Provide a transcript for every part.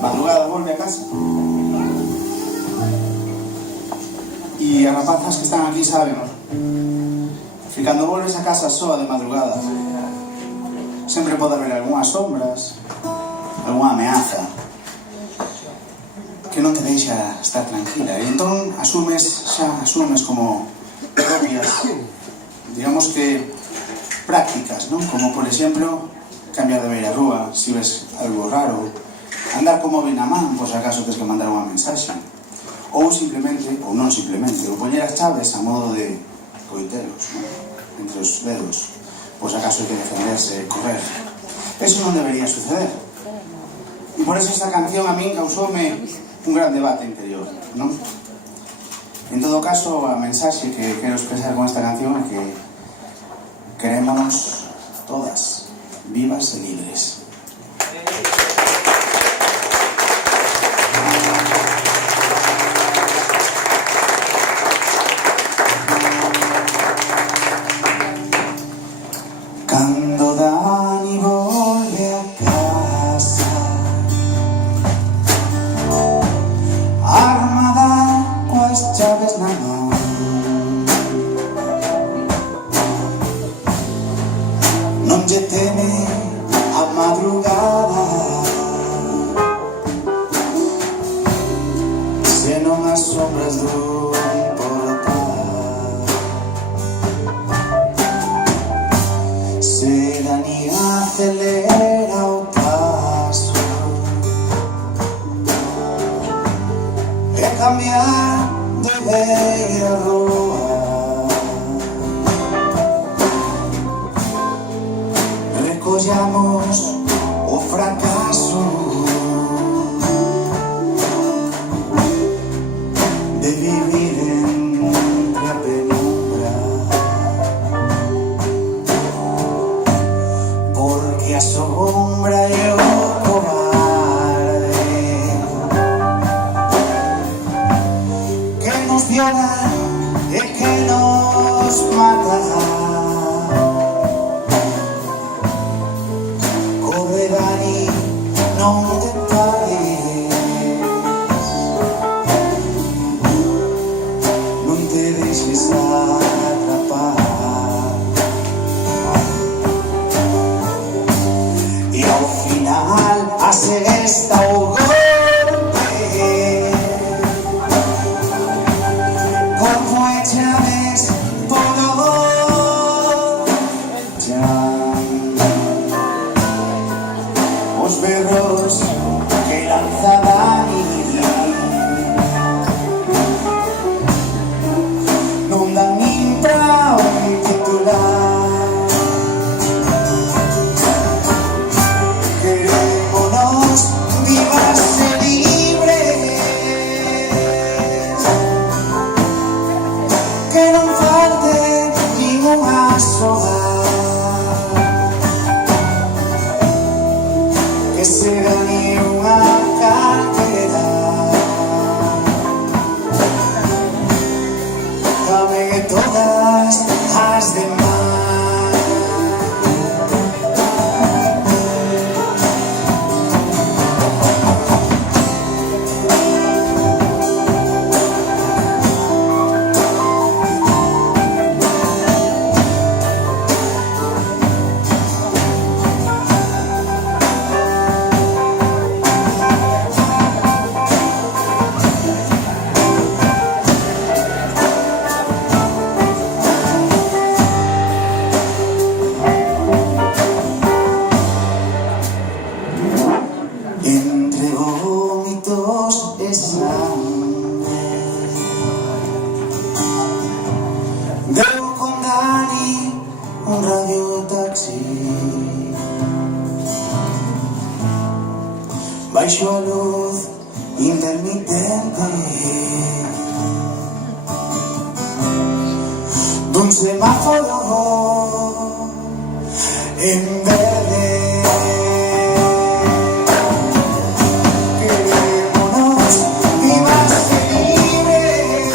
de madrugada volve a casa. E as rapazas que están aquí saben que cando volves a casa soa de madrugada sempre pode haber algunhas sombras, algunha ameaza que non te deixa estar tranquila, e entón asumes como propias, digamos que prácticas, non? Como por exemplo cambiar de beira a rúa se ves algo raro, andar con móvil na man por se acaso tens que mandar unha mensaxe, ou simplemente, ou non simplemente, ou poñer as chaves a modo de coitelos, non? Entre os dedos, por se acaso hai que defenderse, correr. Eso non debería suceder, e por eso esta canción a min causoume un gran debate interior, non? En todo caso, a mensaxe que quero expresar con esta canción é que querémonos todas vivas e libres. Cando Dani volve a casa, armada coas chaves na man, non lle teme a madrugada, senón as sombras dun portal. Se Dani acelera o paso e cambiar de beira a rúa, recollamos o fracaso de vivir entre a penumbra, porque a sombra é o cobarde que nos viola e que nos mata. Corre, Dani, non te pares, non te deixes atrapar, e ao final a segesta o golpe como e chaves polo chan, os berros que lanza Dani non dan nin pra un titular. Querémonos vivas e libres, que non falte nin unha soa, que se gane unha cartera, caben todas as demás. Entre vómitos e sangre deu con Dani un radiotaxi, baixo a luz intermitente dun semáforo en verde. Querémonos vivas e libres,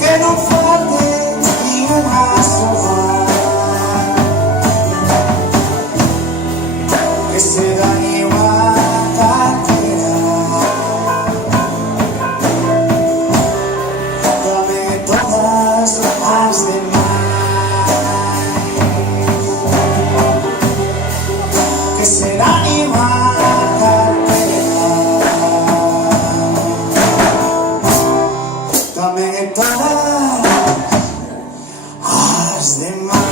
que non falte nin unha soa, todas has de